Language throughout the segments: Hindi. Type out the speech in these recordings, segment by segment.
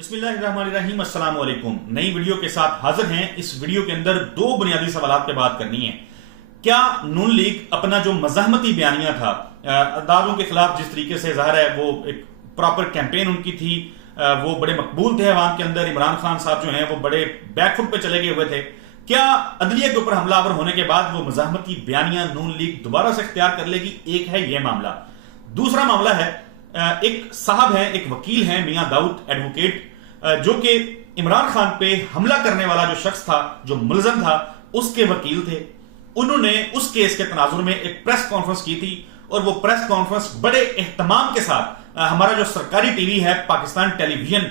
बिस्मिल्लाहिर्रहमानिर्रहीम, अस्सलाम वालेकुम। नई वीडियो के साथ हाजिर हैं। इस वीडियो के अंदर दो बुनियादी सवालात पे बात करनी है। क्या नून लीग अपना जो मज़ाहमती बयानिया था अदालतों के खिलाफ, जिस तरीके से ज़ाहिर है वो एक प्रॉपर कैंपेन उनकी थी, वो बड़े मकबूल थे अवाम के अंदर। इमरान खान साहब जो हैं वो बड़े बैकफुट पे चले गए हुए थे। क्या अदलिया के ऊपर हमलावर होने के बाद वो मज़ाहमती बयानिया नून लीग दोबारा से इख्तियार कर लेगी? एक है ये मामला। दूसरा मामला है, एक साहब हैं, एक वकील हैं, मियां दाऊद एडवोकेट, जो कि इमरान खान पे हमला करने वाला जो शख्स था, जो मुलजम था, उसके वकील थे। उन्होंने उस केस के तनाजुर में एक प्रेस कॉन्फ्रेंस की थी और वो प्रेस कॉन्फ्रेंस बड़े एहतमाम के साथ हमारा जो सरकारी टीवी है पाकिस्तान टेलीविजन,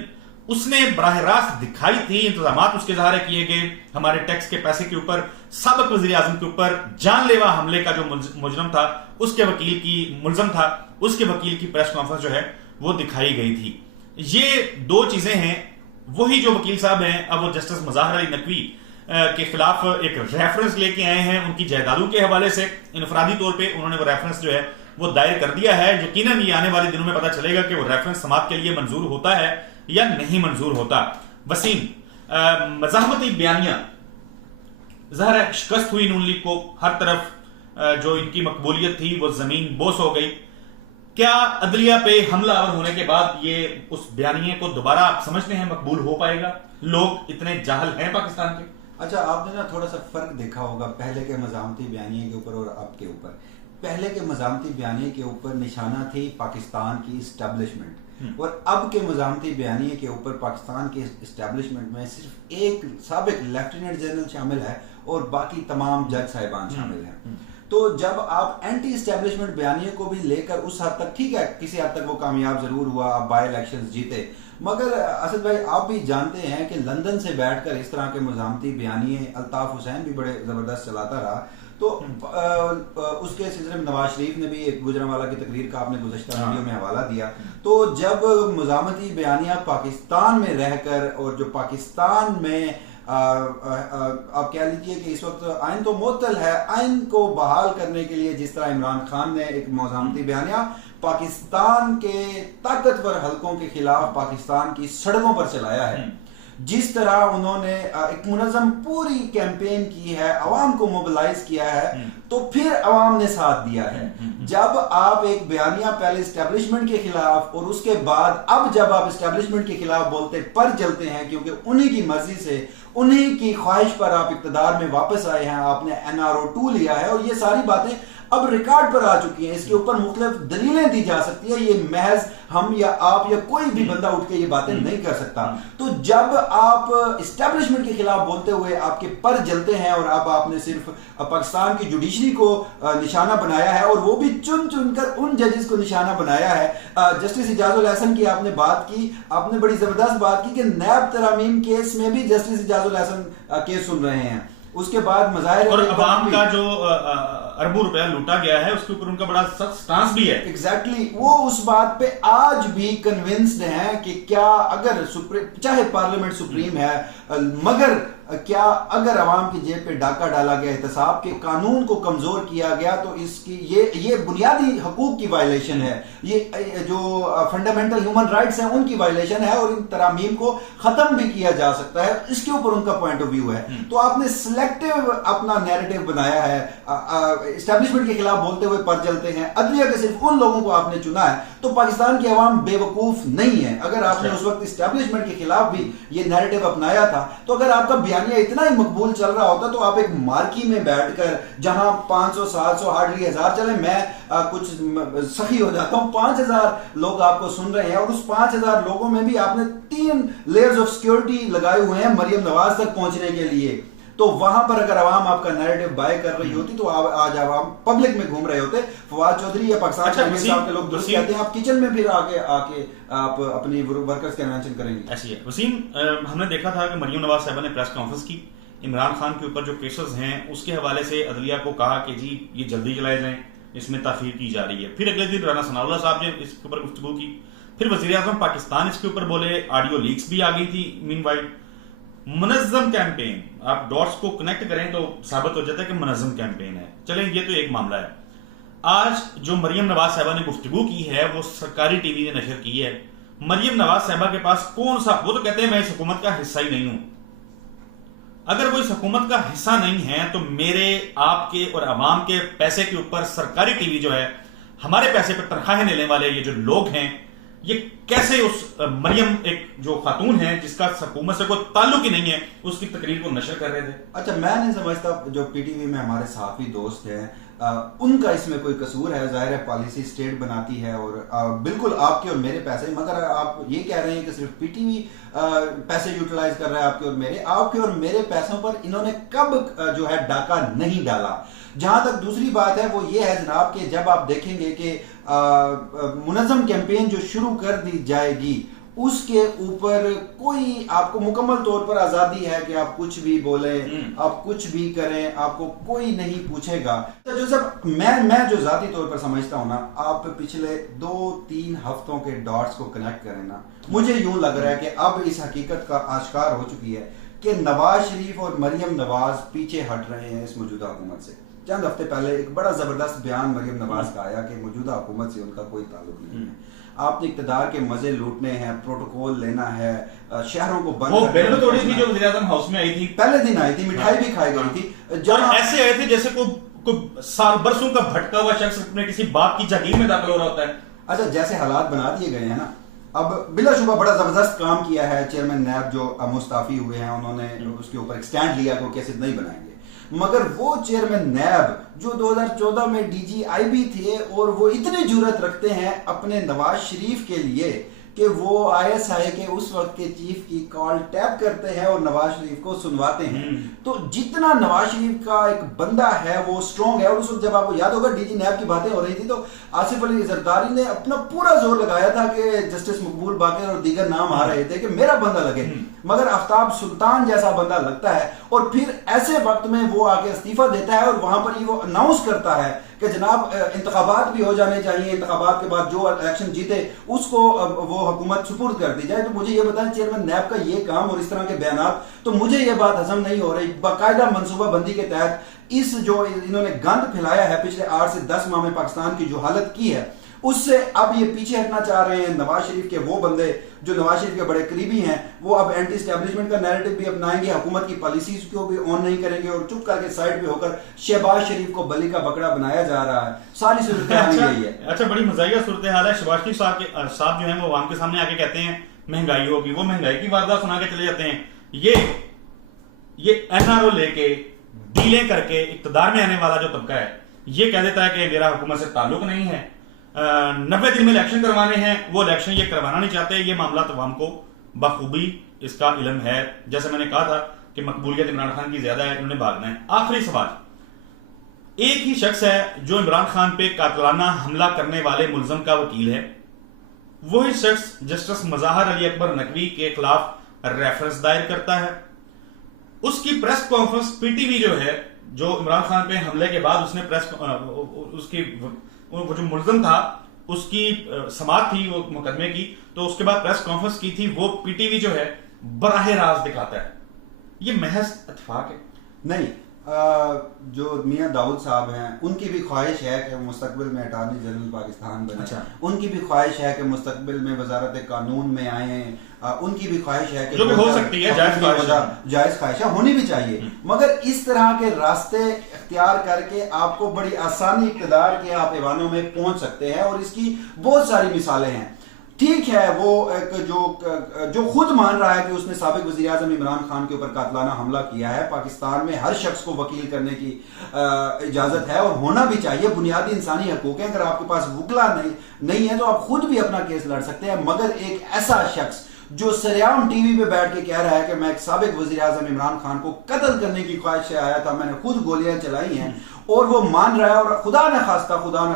उसने बराह रास्त दिखाई थी। इंतजाम उसके ज़ाहिर किए गए हमारे टैक्स के पैसे के ऊपर, साबिक वज़ीर आज़म के ऊपर, जानलेवा हमले का जो मुजरम था उसके वकील की, मुलजम था उसके वकील की प्रेस कॉन्फ्रेंस जो है वो दिखाई गई थी। ये दो चीजें हैं। वही जो वकील साहब हैं, अब वो जस्टिस मज़ाहिर अली नकवी के खिलाफ एक रेफरेंस लेके आए हैं उनकी जायदादों के हवाले से। इनफरादी तौर पे उन्होंने वो रेफरेंस जो है वो दायर कर दिया है। यकीनन ये आने वाले दिनों में पता चलेगा कि वो रेफरेंस समाअत के लिए मंजूर होता है या नहीं मंजूर होता। वसीम, मज़ाहमती बयानिया ज़ाहिर है शिकस्त हुई नून लीग को, हर तरफ जो इनकी मकबूलियत थी वो जमीन बोस हो गई। क्या अदलिया पे हमलावर होने के बाद ये उस बयानिए को दोबारा आप समझते हैं मकबूल हो पाएगा? लोग इतने जाहल हैं पाकिस्तान के। अच्छा, आपने ना थोड़ा सा फर्क देखा होगा पहले के मज़ाहमती बयानिए के ऊपर और अब के ऊपर। पहले के मज़ाहमती बयानिए के ऊपर निशाना थी पाकिस्तान की इस्टेब्लिशमेंट, और अब के मज़ाहमती बयानिए के ऊपर पाकिस्तान के इस्टेब्लिशमेंट में सिर्फ एक साबिक लेफ्टिनेंट जनरल शामिल है और बाकी तमाम जज साहिबान शामिल हैं। तो जब आप एंटी इस्टेब्लिशमेंट बयानिए को भी लेकर उस हद तक, ठीक है किसी हद तक वो कामयाब जरूर हुआ, आप बाई इलेक्शंस जीते, मगर असद भाई आप भी जानते हैं कि लंदन से बैठकर इस तरह के मज़ाहमती बयानिए अल्ताफ हुसैन भी बड़े जबरदस्त चलाता रहा। तो उसके सिलसिले में नवाज शरीफ ने भी एक गुजरांवाला की तकरीर का आपने गुज़श्ता वीडियो में हवाला दिया। तो जब मज़ाहमती बयानिया पाकिस्तान में रहकर, और जो पाकिस्तान में आप कह लीजिए कि इस वक्त आइन तो मुअत्तल है, आइन को बहाल करने के लिए जिस तरह इमरान खान ने एक मज़ाहमती बयानिया पाकिस्तान के ताकतवर हलकों के खिलाफ पाकिस्तान की सड़कों पर चलाया है, जिस तरह उन्होंने एक मुनज़्ज़म पूरी कैंपेन की है, अवाम को मोबिलाइज किया है, तो फिर अवाम ने साथ दिया है। जब आप एक बयानिया पहले इस्टेब्लिशमेंट के खिलाफ और उसके बाद अब जब आप इस्टेब्लिशमेंट के खिलाफ बोलते पर जलते हैं, क्योंकि उन्हीं की मर्जी से, उन्हीं की ख्वाहिश पर आप इक़्तिदार में वापस आए हैं, आपने NRO 2 लिया है, और ये सारी बातें अब रिकॉर्ड पर आ चुकी हैं, इसके ऊपर मुख्तलिफ दलीलें दी जा सकती है। ये महज हम या आप या कोई भी बंदा उठ के ये बातें नहीं कर सकता। तो जब आप इस्टेब्लिशमेंट के खिलाफ बोलते हुए आपके पर जलते हैं, और अब आपने सिर्फ पाकिस्तान की जुडिशरी को निशाना बनाया है, और वो भी चुन चुनकर उन जजेस को निशाना बनाया है। जस्टिस इजाजुल हसन की आपने बात की, आपने बड़ी जबरदस्त बात की कि नैब तरामीम केस में भी जस्टिस इजाजुल हसन केस सुन रहे हैं। उसके बाद मज़ाहिर और अवाम का जो अरबों रुपया लूटा गया है उसके ऊपर उनका बड़ा सख्त स्टांस भी है। एग्जैक्टली वो उस बात पे आज भी कन्विंस्ड हैं कि क्या अगर चाहे पार्लियामेंट सुप्रीम है, मगर क्या अगर अवाम की जेब पे डाका डाला गया, एहतसाब के कानून को कमजोर किया गया, तो इसकी ये बुनियादी हकूक की वायलेशन है, ये जो फंडामेंटल ह्यूमन राइट्स हैं उनकी वायलेशन है, और इन तरामीम को खत्म भी किया जा सकता है। इसके ऊपर उनका पॉइंट ऑफ व्यू है। तो आपने सिलेक्टिव अपना नैरेटिव बनाया है, इस्टेब्लिशमेंट के खिलाफ बोलते हुए पर जलते हैं, अदलिया के सिर्फ उन लोगों को आपने चुना है। तो पाकिस्तान की अवाम बेवकूफ नहीं है। अगर आपने उस वक्त इस्टेब्लिशमेंट के खिलाफ भी ये नैरेटिव अपनाया था, तो अगर आपका बयानिया इतना ही मकबूल चल रहा होता, तो आप एक मार्की में बैठकर, जहां 500 700 हार्डली 1000 चले, मैं कुछ सखी हो जाता हूं, 5000 लोग आपको सुन रहे हैं, और उस 5000 लोगों में भी आपने 3 लेयर्स ऑफ सिक्योरिटी लगाए हुए हैं मरियम नवाज तक पहुंचने के लिए। तो वहां पर अगर अवाम आपका नैरेटिव बाय कर रही होती, तो आज अवाम पब्लिक में घूम रहे होते। फवाद चौधरी या पाकिस्तान साहब के लोग दुरुस्त कहते हैं, आप किचन में फिर आके आप अपनी वर्कर्स का इन्वेंशन करेंगे। ऐसी है वसीम, हमने देखा था कि मरियम नवाज साहब ने प्रेस कॉन्फ्रेंस की, इमरान खान के ऊपर जो केसेस हैं उसके हवाले से अदलिया को कहा कि जी ये जल्दी चलाए जाएं, इसमें ताखीर की जा रही है। फिर अगले दिन राना सनाउल्लाह साहब ने इसके ऊपर गुफ्तगू की, फिर वज़ीर आज़म पाकिस्तान इसके ऊपर बोले, ऑडियो लीक्स भी आ गई थी। मीनवाइल मुनज़्ज़म कैंपेन, आप डॉट्स को कनेक्ट करें तो साबित हो जाता है कि मुनज़्ज़म कैंपेन है। चलें, ये तो एक मामला है। आज जो मरियम नवाज साहबा ने गुफ्तगू की है वो सरकारी टीवी ने नशर की है, मरियम नवाज साहिबा के पास कौन सा, वो तो कहते हैं मैं इस हुकूमत का हिस्सा ही नहीं हूं। अगर वो इस हुकूमत का हिस्सा नहीं है तो मेरे, आपके और अवाम के पैसे के ऊपर सरकारी टीवी जो है, हमारे पैसे पर तनख्वाहें लेने वाले ये जो लोग हैं, ये कैसे उस मरियम, एक जो खातून है जिसका हुकूमत से कोई ताल्लुक ही नहीं है, उसकी तकरीर को नशर कर रहे थे। अच्छा, मैं नहीं समझता जो पीटीवी में हमारे साथी दोस्त हैं उनका इसमें कोई कसूर है। जाहिर है पॉलिसी स्टेट बनाती है और बिल्कुल आपके और मेरे पैसे, मगर आप ये कह रहे हैं कि सिर्फ पीटीवी पैसे यूटिलाइज कर रहा है आपके और मेरे पैसों पर इन्होंने कब जो है डाका नहीं डाला। जहां तक दूसरी बात है वो ये है जनाब कि जब आप देखेंगे कि मुनज़्ज़म कैंपेन जो शुरू कर दी जाएगी उसके ऊपर कोई आपको मुकम्मल तौर पर आजादी है कि आप कुछ भी बोलें, आप कुछ भी करें, आपको कोई नहीं पूछेगा। तो जो सब मैं जो जाती तौर पर समझता हूं ना, आप पिछले 2-3 हफ्तों के डॉट्स को कनेक्ट करें ना, मुझे यूं लग रहा है कि अब इस हकीकत का आश्कार हो चुकी है कि नवाज शरीफ और मरियम नवाज पीछे हट रहे हैं इस मौजूदा हुकूमत से। चंद हफ्ते पहले एक बड़ा जबरदस्त बयान मरियम नवाज का आया कि मौजूदा हुकूमत से उनका कोई ताल्लुक नहीं है, आपने इक़्तिदार के मजे लूटने हैं, प्रोटोकॉल लेना है, शहरों को बंद, वो बेल तोड़ी थी जो वज़ीर-ए-आज़म हाउस में आई थी, पहले दिन आई थी, मिठाई भी खाई गई थी, और ऐसे आए थे जैसे कोई साल बरसों का भटका हुआ शख्स अपने किसी बाप की जागीर में दाखिल हो रहा होता है। अच्छा, जैसे हालात बना दिए गए हैं ना, अब बिलाशुबा बड़ा जबरदस्त काम किया है चेयरमैन नैब जो मुस्ताफी हुए हैं, उन्होंने उसके ऊपर एक स्टैंड लिया कि केसेस नहीं बनाएंगे। मगर वो चेयरमैन नैब जो 2014 में डीजीआईबी थे और वो इतनी जुर्रत रखते हैं अपने नवाज शरीफ के लिए कि वो आईएसआई के उस वक्त के चीफ की कॉल टैप करते हैं और नवाज शरीफ को सुनवाते हैं। तो जितना नवाज शरीफ का एक बंदा है वो स्ट्रॉन्ग है, और उस वक्त जब आपको याद होगा डीजी नैब की बातें हो रही थी तो आसिफ अली जरदारी ने अपना पूरा जोर लगाया था कि जस्टिस मकबूल बाकर और दीगर नाम आ रहे थे कि मेरा बंदा लगे, मगर आफ्ताब सुल्तान जैसा बंदा लगता है और फिर ऐसे वक्त में वो आके इस्तीफा देता है और वहां पर ही वो अनाउंस करता है कि जनाब इंतखाबात भी हो जाने चाहिए, इंतखाबात के बाद जो इलेक्शन जीते उसको वो हुकूमत सुपुर्द कर दी जाए। तो मुझे ये बताएं चेयरमैन नैब का ये काम और इस तरह के बयानात, तो मुझे ये बात हजम नहीं हो रही। बाकायदा मनसूबाबंदी के तहत इस जो इन्होंने गंद फैलाया है पिछले 8 से 10 माह में पाकिस्तान की जो हालत की है उससे अब ये पीछे हटना चाह रहे हैं। नवाज शरीफ के वो बंदे जो नवाज शरीफ के बड़े करीबी हैं वो अब एंटी एस्टैब्लिशमेंट का नैरेटिव भी अपनाएंगे, हुकूमत की पॉलिसीज को भी ऑन नहीं करेंगे और चुप करके साइड पे होकर शहबाज शरीफ को बली का बकरा बनाया जा रहा है। सारी सूरत यही है। अच्छा, बड़ी मजाइया सूरत हाल है। शहबाज शरीफ साहब जो है वो आवाम के सामने आके कहते हैं महंगाई होगी, वो महंगाई की वारदात सुना के चले जाते हैं। ये एनआरओ लेके डीलें करके इक्तदार में आने वाला जो तबका है ये कह देता है कि मेरा हुकूमत से ताल्लुक नहीं है, 90 दिन में इलेक्शन करवाने हैं, वो इलेक्शन ये करवाना नहीं चाहते। ये मामला तमाम को बखूबी इसका इल्म है। जैसे मैंने कहा था कि मकबूलियत इमरान खान की ज्यादा है, इन्होंने भागना है। आखिरी सवाल, एक ही शख्स है जो इमरान खान पे कातलाना हमला करने वाले मुल्ज़म का वकील है, वही शख्स जस्टिस मज़ाहर अली अकबर नकवी के खिलाफ रेफरेंस दायर करता है। उसकी प्रेस कॉन्फ्रेंस पीटीवी जो है, जो इमरान खान पे हमले के बाद उसने वो जो मुल्ज़म था उसकी समाअत थी वो मुकदमे की, तो उसके बाद प्रेस कॉन्फ्रेंस की थी, वो पीटीवी जो है बराह रास्त दिखाता है। ये महज इत्तेफाक है? नहीं, जो मियां दाऊद साहब हैं उनकी भी ख्वाहिश है कि मुस्तकबिल में अटॉर्नी जनरल पाकिस्तान बने। अच्छा। उनकी भी ख्वाहिश है कि मुस्तकबिल में वजारत कानून में आए, उनकी भी ख्वाहिश है कि जो भी हो सकती है, जायज ख्वाहिश होनी भी चाहिए, मगर इस तरह के रास्ते इख्तियार करके आपको बड़ी आसानी इक़्तिदार के आप ऐवानों में पहुंच सकते हैं और इसकी बहुत सारी मिसालें हैं। ठीक है, वो एक जो खुद मान रहा है कि उसने साबिक वज़ीर आज़म इमरान खान के ऊपर कातलाना हमला किया है। पाकिस्तान में हर शख्स को वकील करने की इजाजत है और होना भी चाहिए, बुनियादी इंसानी हकूक है। अगर आपके पास वकला नहीं है तो आप खुद भी अपना केस लड़ सकते हैं, मगर एक ऐसा शख्स जो सरेआम टीवी पे बैठ के कह रहा है कि मैं एक साबिक वज़ीर आज़म इमरान खान को कत्ल करने की ख्वाहिश से आया था, मैंने खुद गोलियां चलाई हैं, और वो मान रहा है, और खुदा न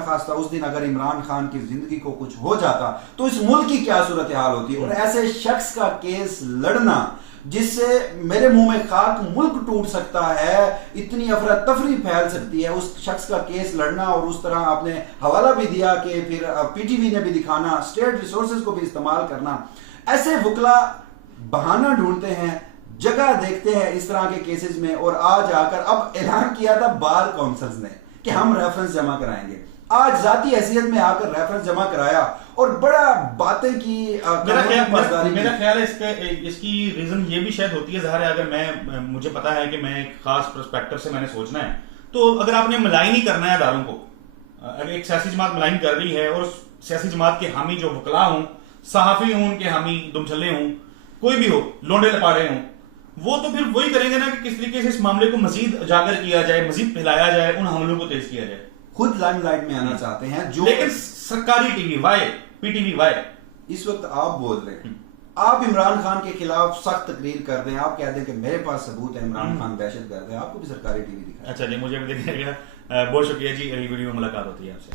खास्ता उस दिन अगर इमरान खान की जिंदगी को कुछ हो जाता तो इस मुल्क की क्या सूरत हाल होती। और ऐसे शख्स का केस लड़ना जिससे मेरे मुंह में खाक, मुल्क टूट सकता है, इतनी अफरा तफरी फैल सकती है, उस शख्स का केस लड़ना, और उस तरह आपने हवाला भी दिया कि फिर पीटीवी ने भी दिखाना, स्टेट रिसोर्सेज को भी इस्तेमाल करना। ऐसे वकला बहाना ढूंढते हैं, जगह देखते हैं इस तरह के केसेस में, और आज आकर अब ऐलान किया था बार काउंसिल्स ने कि हम रेफरेंस जमा कराएंगे। आज जाती हैसियत में आकर रेफरेंस जमा कराया और बड़ा बातें की। मेरा ख्याल है इसकी रीजन ये भी शायद होती है, ज़ाहिर है अगर मुझे पता है कि मैं एक खास पर्सपेक्टिव से मैंने सोचना है, तो अगर आपने मलाइन ही करना है अदारों को, अगर एक सियासी जमात मलाइन कर रही है और सियासी जमात के हामी जो वकला हूं, सहाफी हूं, उनके हामी दुमछल्ले हूं, कोई भी हो, लोंडे लपाड़े हों, वो तो फिर वही करेंगे ना कि किस तरीके से इस मामले को मजीद उजागर किया जाए, मजीद फैलाया जाए, उन हमलों को तेज किया जाए। खुद लाइमलाइट में आना चाहते हैं जो, लेकिन सरकारी टीवी वाई, पीटीवी वाई, इस वक्त आप बोल रहे हैं, आप इमरान खान के खिलाफ सख्त तकरीर कर दें, आप कह दें कि मेरे पास सबूत है इमरान खान दहशत गर्द है, आपको भी सरकारी टीवी दिखाए। अच्छा जी, मुझे भी दिखाएगा। बहुत शुक्रिया जी, अगली वीडियो में मुलाकात होती है आपसे।